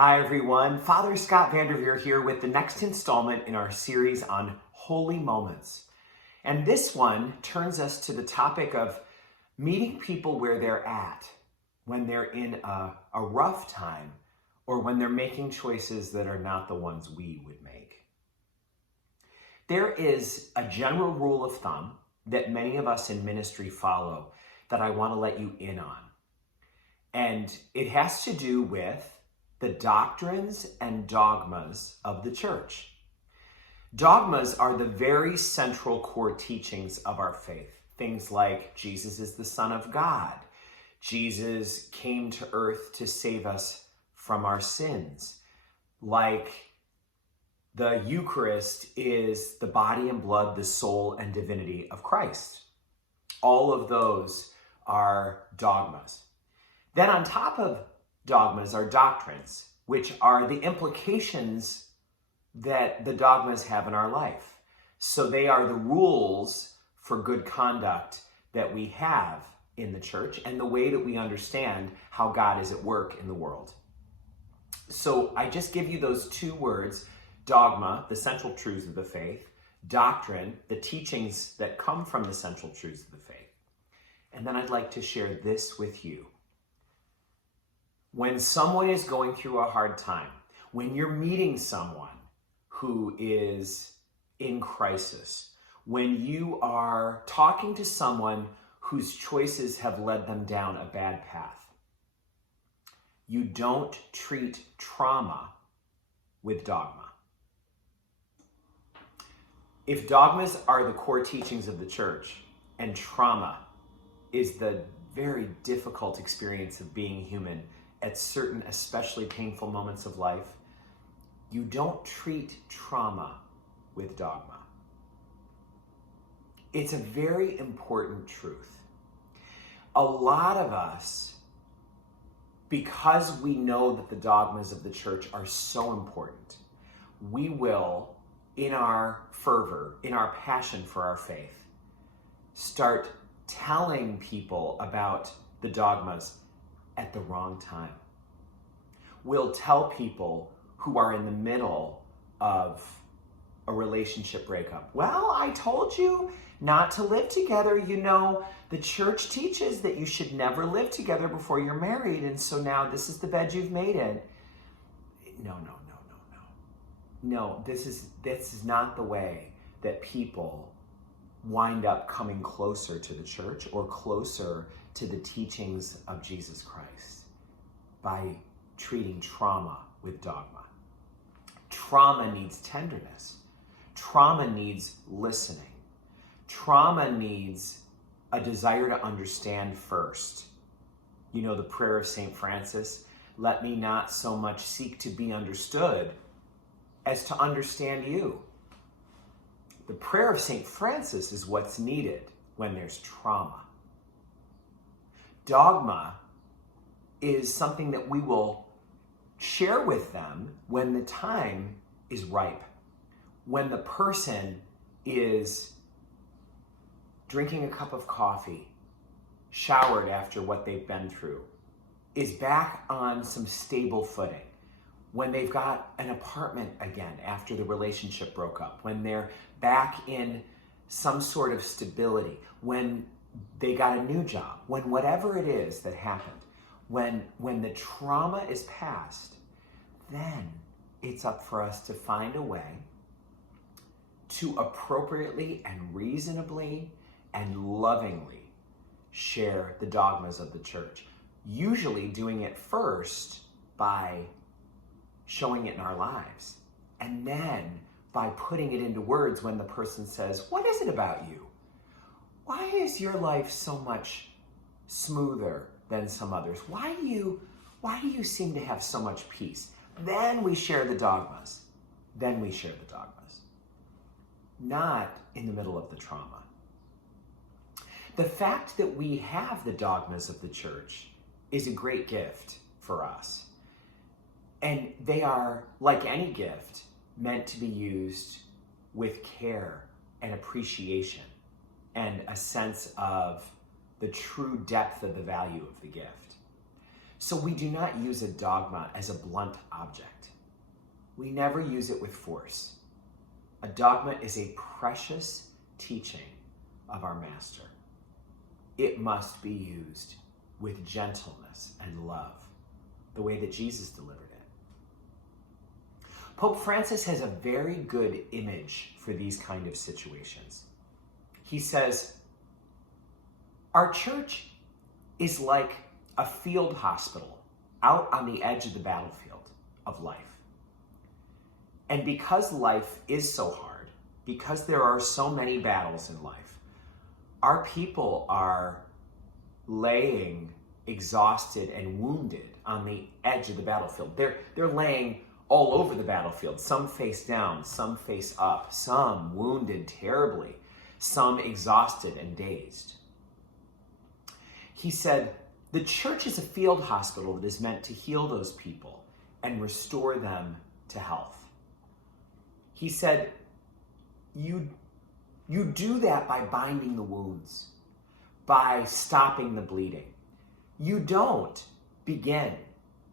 Hi everyone, Father Scott Vanderveer here with the next installment in our series on holy moments. And this one turns us to the topic of meeting people where they're at, when they're in a rough time, or when they're making choices that are not the ones we would make. There is a general rule of thumb that many of us in ministry follow that I want to let you in on. And it has to do with the doctrines and dogmas of the church. Dogmas are the very central core teachings of our faith. Things like Jesus is the Son of God. Jesus came to earth to save us from our sins. Like the Eucharist is the body and blood, the soul and divinity of Christ. All of those are dogmas. Then on top of dogmas are doctrines, which are the implications that the dogmas have in our life. So they are the rules for good conduct that we have in the church and the way that we understand how God is at work in the world. So I just give you those two words: dogma, the central truths of the faith; doctrine, the teachings that come from the central truths of the faith. And then I'd like to share this with you. When someone is going through a hard time, when you're meeting someone who is in crisis, when you are talking to someone whose choices have led them down a bad path, you don't treat trauma with dogma. If dogmas are the core teachings of the church and trauma is the very difficult experience of being human at certain especially painful moments of life, you don't treat trauma with dogma. It's a very important truth. A lot of us, because we know that the dogmas of the church are so important, we will, in our fervor, in our passion for our faith, start telling people about the dogmas at the wrong time. We'll tell people who are in the middle of a relationship breakup, well, I told you not to live together. You know, the church teaches that you should never live together before you're married, and so now this is the bed you've made in. No, this is not the way that people wind up coming closer to the church or closer to the teachings of Jesus Christ, by treating trauma with dogma. Trauma needs tenderness. Trauma needs listening. Trauma needs a desire to understand first. You know the prayer of St. Francis, let me not so much seek to be understood as to understand you. The prayer of St. Francis is what's needed when there's trauma. Dogma is something that we will share with them when the time is ripe, when the person is drinking a cup of coffee, showered after what they've been through, is back on some stable footing, when they've got an apartment again after the relationship broke up, when they're back in some sort of stability, when they got a new job, when whatever it is that happened, when the trauma is past, then it's up for us to find a way to appropriately and reasonably and lovingly share the dogmas of the church. Usually doing it first by showing it in our lives, and then by putting it into words when the person says, what is it about you? Why is your life so much smoother than some others? Why do you seem to have so much peace? Then we share the dogmas. Not in the middle of the trauma. The fact that we have the dogmas of the church is a great gift for us. And they are, like any gift, meant to be used with care and appreciation and a sense of the true depth of the value of the gift. So we do not use a dogma as a blunt object. We never use it with force. A dogma is a precious teaching of our Master. It must be used with gentleness and love, the way that Jesus delivered it. Pope Francis has a very good image for these kind of situations. He says, our church is like a field hospital out on the edge of the battlefield of life. And because life is so hard, because there are so many battles in life, our people are laying exhausted and wounded on the edge of the battlefield. They're laying all over the battlefield, some face down, some face up, some wounded terribly, some exhausted and dazed. He said, the church is a field hospital that is meant to heal those people and restore them to health. He said, you do that by binding the wounds, by stopping the bleeding. You don't begin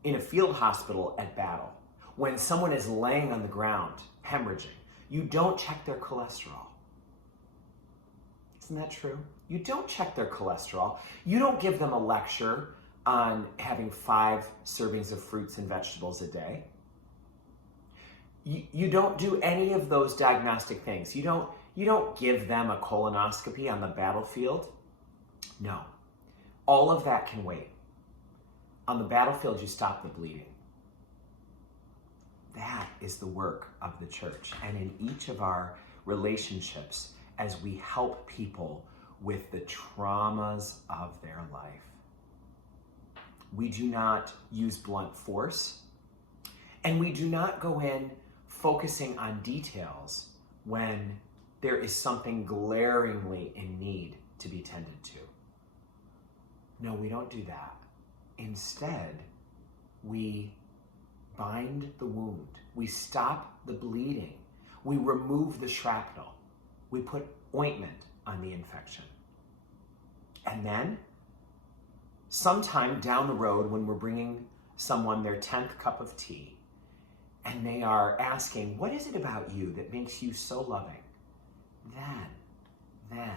in a field hospital at battle. When someone is laying on the ground, hemorrhaging, you don't check their cholesterol. Isn't that true? You don't check their cholesterol. You don't give them a lecture on having 5 servings of fruits and vegetables a day. You don't do any of those diagnostic things. You don't give them a colonoscopy on the battlefield. No. All of that can wait. On the battlefield, you stop the bleeding. That is the work of the church. And in each of our relationships, as we help people with the traumas of their life, we do not use blunt force, and we do not go in focusing on details when there is something glaringly in need to be tended to. No, we don't do that. Instead, we bind the wound. We stop the bleeding. We remove the shrapnel. We put ointment on the infection. And then, sometime down the road, when we're bringing someone their 10th cup of tea, and they are asking, what is it about you that makes you so loving? Then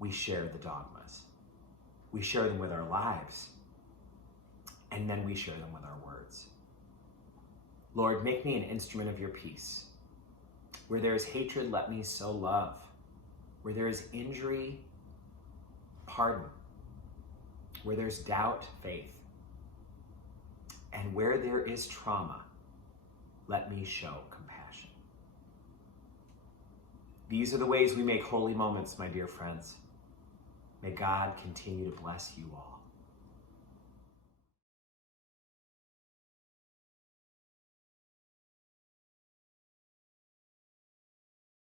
we share the dogmas. We share them with our lives, and then we share them with our words. Lord, make me an instrument of your peace. Where there is hatred, let me sow love. Where there is injury, pardon. Where there's doubt, faith. And where there is trauma, let me show compassion. These are the ways we make holy moments, my dear friends. May God continue to bless you all.